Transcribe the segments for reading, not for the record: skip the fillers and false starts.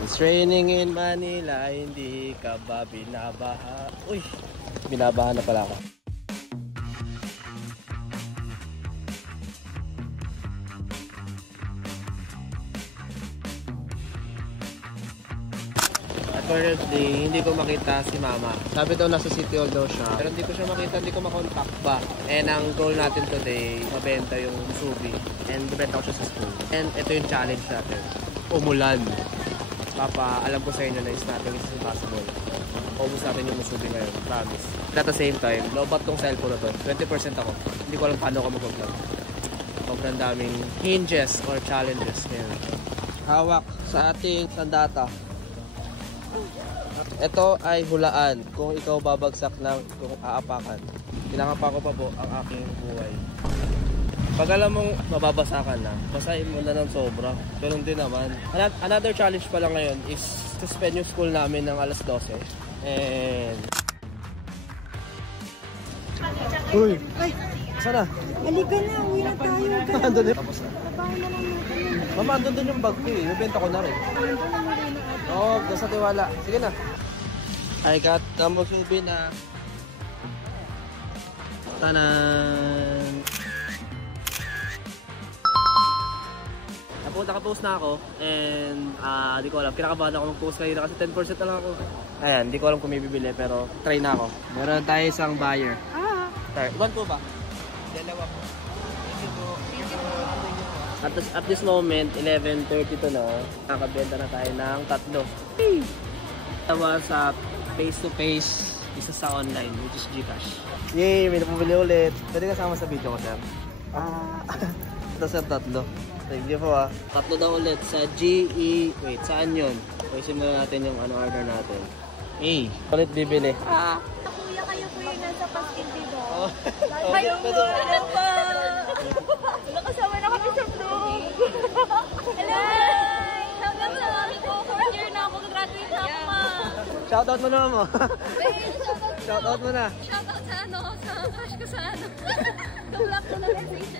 It's raining in Manila, hindi ka ba binabaha? Uy, binabaha na pala ako. Currently, hindi ko makita si mama. Sabi daw nasa City Hall daw siya. Pero hindi ko siya makita, hindi ko makontak ba. And ang goal natin today, mabenta yung musubi. And mabenta ko siya sa school. And ito yung challenge natin. Umulan. Papa, alam ko sa inyo na is natin is impossible. Ubus natin yung musubi ngayon. Promise. At the same time, lobat tong cellphone na to. 20% ako. Hindi ko alam paano ako mag-vlog. Sobrang daming hinges or challenges ngayon. Hawak sa ating sandata. Ito ay hulaan kung ikaw babagsak ng kung aapakan. Pinangapa ko pa po ang aking buhay. Pag alam mong mababasakan na, basahin mo na ng sobra. Pero hindi naman. Another challenge pala ngayon is suspend yung school namin ng alas 12. And... Uy! Ay! Saan na? Halika na, uwi na tayo. Andun din. Tapos na. Trabaho na lang natin. Mama, andun din yung bag ko eh. Nabenta ko na rin. Oo, nasa tiwala. Sige na. I got the musubi na. Tanan! Nakapost na ako and di ko alam, kinakabahan ako mag-post kanina kasi 10% na lang ako. Ayan, di ko alam kung may bibili pero try na ako. Meron tayo isang buyer. Iban po ba? Dalawa po. Thank you po. At this moment, 11:32 na, nakabenta na tayo ng 3. Tawa sa face-to-face, isa sa online, which is Gcash. Yay! May napabili ulit. Pwede kasama sa video ko, sir. Ito sir, 3. Thank you po 3 daw ulit sa GE. Wait, saan yun? Pwede muna natin yung order natin. Hey! Ulit bibili. Kuya, kayo po yung nasa paskin dito. Kayo po! Nakasama na kami sa vlog. Hello! Hanggang sa aking po, 4th year na ako. Graduate na ako, ma. Shoutout mo naman mo. Shoutout mo na. Shoutout sa sa crush ko sa Tulak ko na message.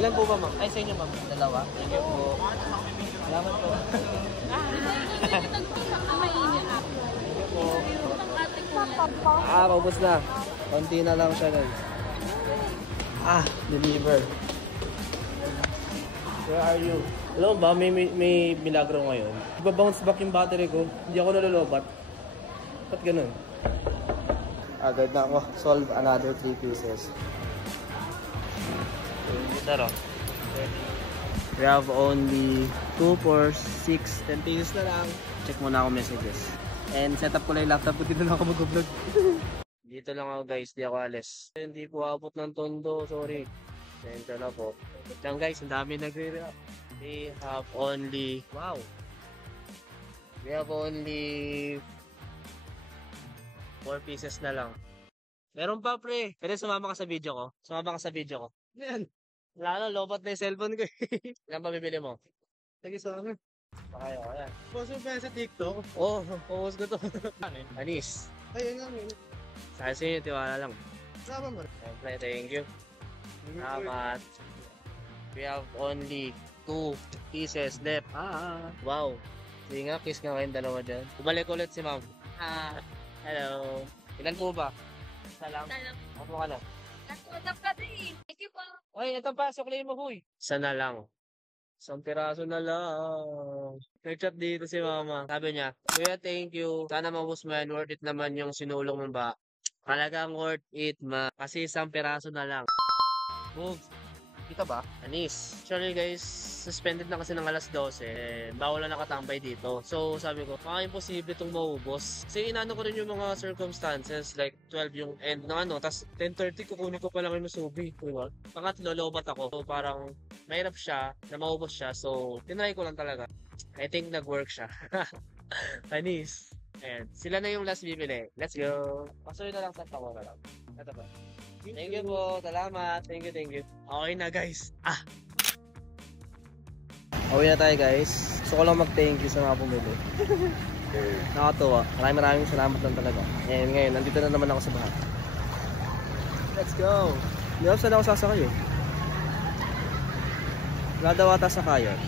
Ilan po ba, ma'am? Ay, sa inyo, ma'am. 2. Thank you po. Salamat po. Paubos na. Konti na lang siya, guys. Deliver. Where are you? Alam ba, may milagro ngayon. Iba-bounce back yung battery ko. Hindi ako nalolobat. Ba't ganun? Agad na ako. Solve another 3 pieces. Tara. We have only 2, 4, 6, 10 pieces na lang. Check muna ako messages. And set up ko lang yung laptop ko. Dito na ako mag-vlog. Dito lang ako, guys. Di ako alis. Hindi po abot ng tondo. Sorry. Sensya na po. Diyan, guys. Ang dami nagre-react. We have only... Wow. We have only 4 pieces na lang. Meron pa, pre. Pwede sumama ka sa video ko. Sumama ka sa video ko. Yan. Wala na, lobat na yung cellphone ko. Ilan pa bibili mo? Sige, sa akin. Baka ako, yan. Post mo ba sa TikTok? Oo, post ko to. Anis. Ayun nga, may. Sa inyo, tiwala lang. Sama mo. Siyempre, thank you. Salamat. We have only 2 pieces left. Wow. Sige nga, kiss nga kayong dalawa dyan. Bumalik ulit si ma'am. Hello. Ilan po ba? Salam. Ako ka na. Nagsuotap ka din. Thank you po. Oy, ito pa. Suklay mo, huy. Sana lang. 1 piraso na lang. Nag-chat dito si mama. Sabi niya, Kuya, thank you. Sana maubos mo yan. Worth it naman yung sinulong mo ba? Talagang worth it, ma. Kasi 1 piraso na lang. Move. Kita ba? Anis. Actually guys, suspended na kasi ng alas 12. Bawal na nakatambay dito. So sabi ko, baka imposible itong maubos. Kasi inano ko rin yung mga circumstances. Like 12 yung end na Tapos 10:30 kukunin ko pa lang yung musubi. Diba? Pangatlo, lobat ako. So parang mahirap siya na maubos siya. So tinry ko lang talaga. I think nag-work siya. Anis. Ayan. Sila na yung last bibili. Let's go. Pasuloy na lang sa tawa na lang. Ito ba? Thank you po. Salamat. Thank you, thank you. Okay na, guys. Uwi na tayo, guys. Gusto ko lang mag-thank you sa mga pumili. Nakatuwa. Maraming salamat lang talaga. And ngayon, nandito na naman ako sa bahay. Let's go. Hindi ako saan ako sasakay eh. Wala daw ata sakayan.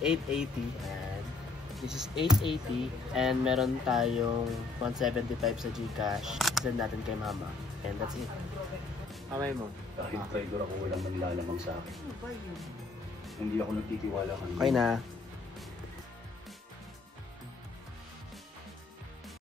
880. This is 880 and meron tayong 175 sa GCash. Send natin kay mama. And that's it. Kamay mo. Kahit trader ako, walang manlalamang sa akin. Hindi ako nagtitiwala kanina. Okay na.